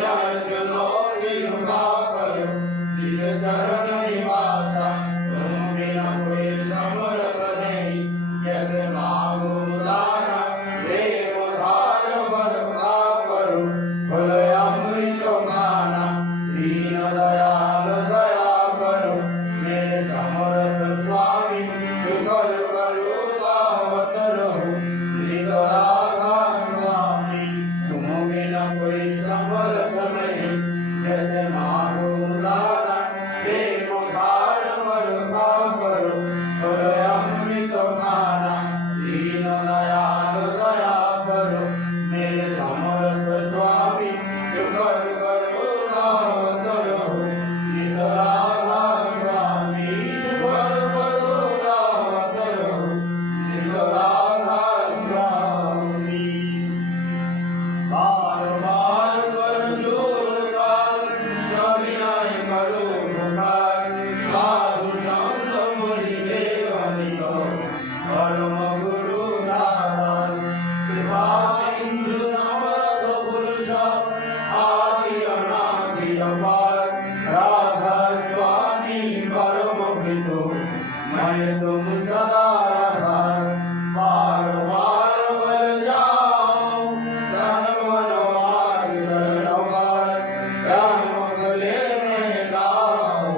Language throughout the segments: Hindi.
दर्शनो इहा करुण নীলবার রাধা স্বামী করবিত मैं तुम सदा रखा बार बार बल जाओ धन बनवार दरबार काम गले में लाओ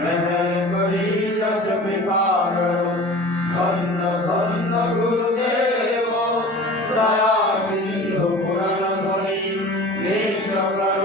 नज़र बड़ी जस विकार धन धन गुरुदेव प्रयासी पुरन ध्वनि नेत्र कर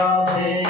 Radhe.